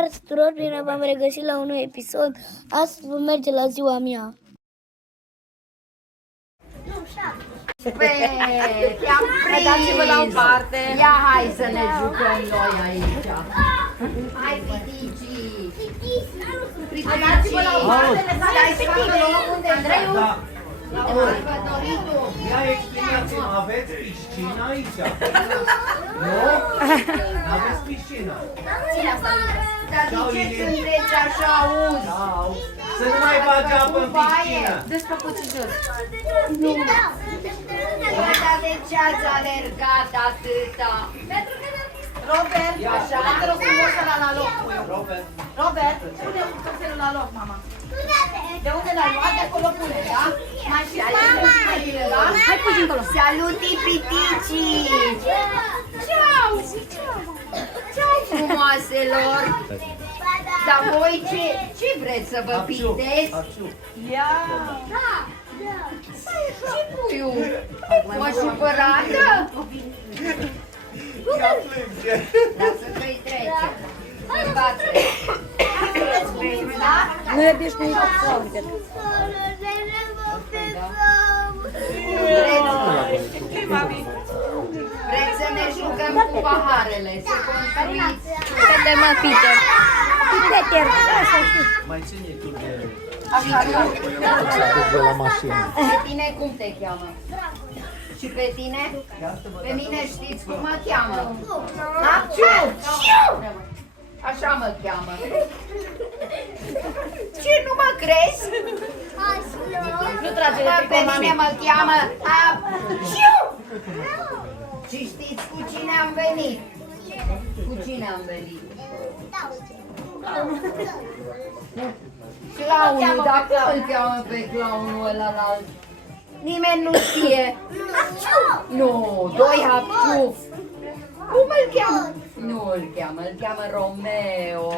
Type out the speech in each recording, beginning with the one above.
Salutare tuturor, bine v-am regăsit la un nou episod. Astăzi vom merge la ziua mea. Te-am prins! Dați-vă la o parte! Ia hai să ne jucăm noi aici! Hai, piticii! Dați-vă la o parte, stai să facă loc unde Andreiu? Ia explicați-mă, aveți piscină aici? Nu? N-aveți piscină? Dar de ce sunteți așa auzi? Sau să nu mai bage apă în piscină. Dă-ți papuții jos! Dar de ce ați alergat atâta? Robert, așa? Te rog frumos să la loc, puiul. Robert, pune căpselul la loc, mama. De unde l-ai luat? De acolo pune, da? Mai și hainele, da? Hai puțin acolo. Saluti, piticii! Ceau! Ceau, frumoaselor! Dar voi ce vreți să vă pinteți? Ia! Ce puiu? Mă supărată? Lasă-i trece. Învață-i. Nu e obișnuit cu flaută. Vreți să ne jucăm cu paharele, să construiți? Peter, mă, Peter. Peter, așa știu. Mai ține tu de... de la mașină. Pe tine cum te cheamă? Și pe tine? Pe mine știți cum mă cheamă? Apciu! Așa mă cheamă. Ce, nu mă crezi? Nu trage de Pe mine mă cheamă Apciu! Și știți cu cine am venit? Cu cine am venit? Clownul, dar cum îl cheamă pe clownul ăla? Nimeni nu știe. Nu, doi Hapciu. Cum îl cheamă? Nu îl cheamă, îl cheamă Romeo.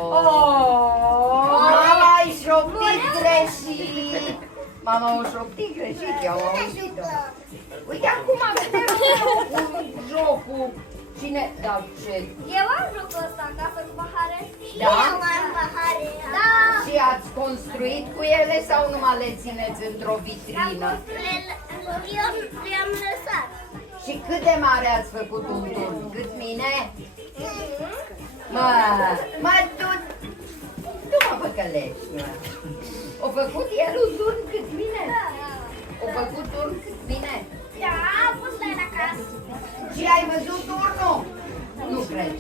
Mama, ai șoptit greșit. Mama, o șoptit greșit, eu am auzit-o. Uite, acum avem jocul. Cine? Da, ce? Eu am jocul ăsta acasă cu pahare. Da? Eu am pahare. Da. Și ați construit cu ele sau numai le țineți într-o vitrină? Eu le-am lăsat. Și cât de mare ați făcut un turn? Cât mine? Mă, tu mă păcălești, mă. O făcut el un turn cât mine? O făcut turn cât mine? Da, a pus la el acasă. Și ai văzut turnul? Nu cred.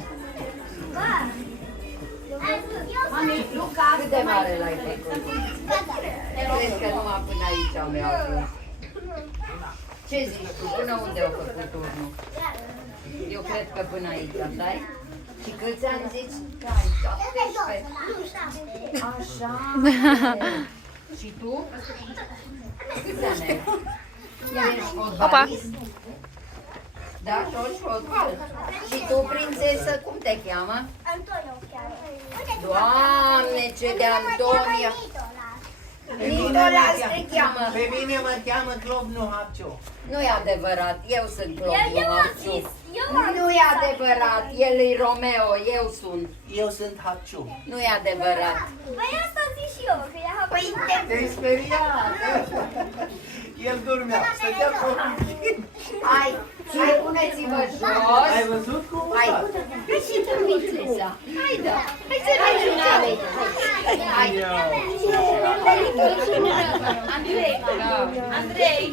Ba. Mami, Luca, cât de mare l-ai făcut? Cred că numai până aici mi-a ajuns. Ce zici tu? Până unde au făcut turnul? Eu cred că până aici, dai? Și câți ani zici? Ai 17. Așa. Și tu? Câți ani ai? Ești fotbalist? Da, joci fotbal. Și tu, prințesă, cum te cheamă? Antonio chiar. Doamne, ce de Antonia! Nicolas te cheamă. Pe mine mă cheamă Clovnu Hapciu. Nu-i adevărat, eu sunt Clovnu Eu am Hapciu. zis. Eu am Nu-i adevărat, el e Romeo, eu sunt. Eu sunt Hapciu. Nu-i adevărat. Păi asta zic și eu, că ea Păi Te-ai speriat. El dormea, stătea pe hai puneți-vă jos. Ai văzut cum? Hai, hai și tu, prințesa. Hai da, hai să ne jucăm. Hai. Andrei.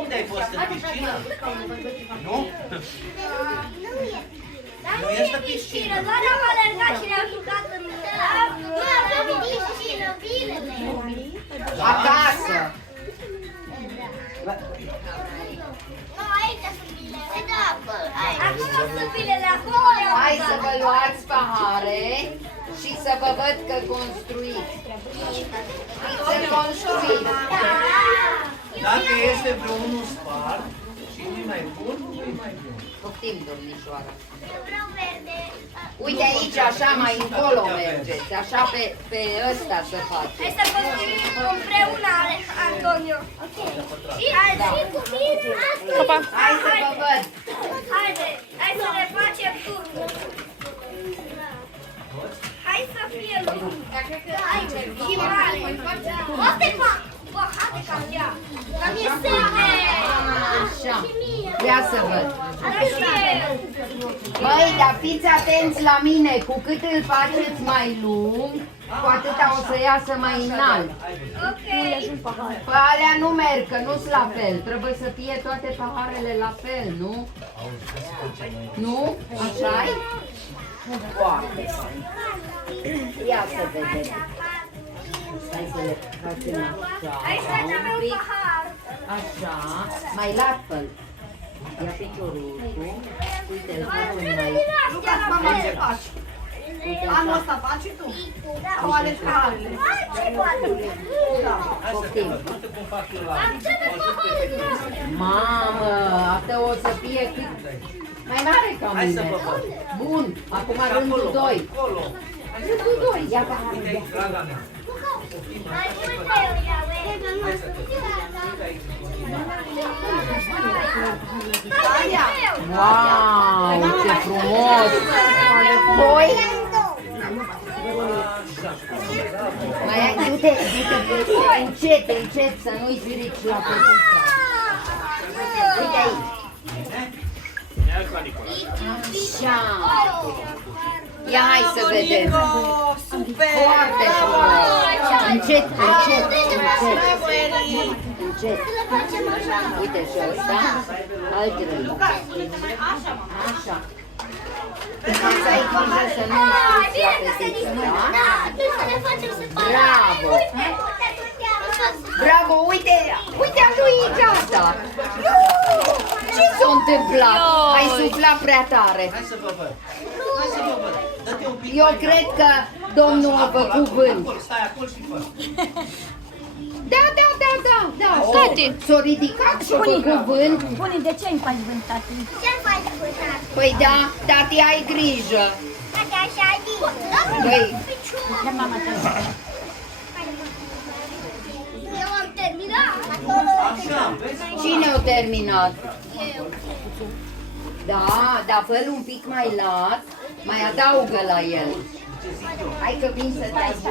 Unde ai fost în piscină? Nu? Nu este piscină, doar am alergat și ne-am jucat în... Nu avem piscină, bilele. Acasă. Nu, aici sunt bilele. Da, acolo. Acolo sunt bilele, acolo le-am Hai să jucat. vă luați pahare și să vă văd că construiți. Știți să construiți. Dacă este vreunul spart și nu mai bun, Poftim, domnișoară. Eu vreau verde. Uite aici, așa mai încolo mergeți, așa pe ăsta să faci. Hai să construim împreună, Antonio. Ok. Și hai cu mine. Hai să vă văd. Haide, hai să ne facem turnul. Hai să fie lung. Haide, și mare. O să te fac. Bă, haide ca ea. Ca mie sete. Așa. Ia să văd. Așa și eu. Băi, dar fiți atenți la mine, cu cât îl faceți mai lung, cu atâta o să iasă mai înalt. Ok. Pe alea nu merg, că nu-s la fel. Trebuie să fie toate paharele la fel, nu? Nu? Așa-i? Foarte. Ia să vedem. Hai să le facem așa. Aici un avem un pic. pahar. Așa. Mai latfăl. Ia piciorul. Uite-l cum mai... Lucas, mama, ce faci? Anul ăsta faci și tu? Sau alegi paharele? Poftim. Uite cum fac eu la... Mamă, asta o să fie cât... Mai mare ca Hai să mine. vă văd. Bun, acum rândul 2. Acolo. Rândul 2, ia paharul, ia. Draga mea. Mai multe eu iau. Wow, ce frumos! Voi? Mai ai, du-te, încet, încet, să nu-i zirici la fetiță. Uite aici. Așa. Ia hai să vedem. Foarte frumos. Încet, încet, încet. Încet. Uite și ăsta. Alt rând. Așa. Trebuie să ai grijă să nu îi la fetiță, da? Atunci să ne facem separat. Bravo! Bravo, uite, uite a lui gata! Ce s-a întâmplat? Ai suflat prea tare. Hai să vă văd. Hai să vă văd. Dă-te un pic Eu mai cred că domnul a făcut vânt. acolo, stai acolo și fă. Da, da, da, da, da. S-a ridicat și a făcut vânt. Bune, de ce îmi faci vânt, tati? Ce faci cu tati? Păi da, tati, ai grijă. Tati așa zic. Păi, De mama ta. Eu am terminat. Așa, vezi? cine a terminat? Eu. Da, dar fă-l un pic mai lat, mai adaugă la el. Hai că vin să dai. Așa.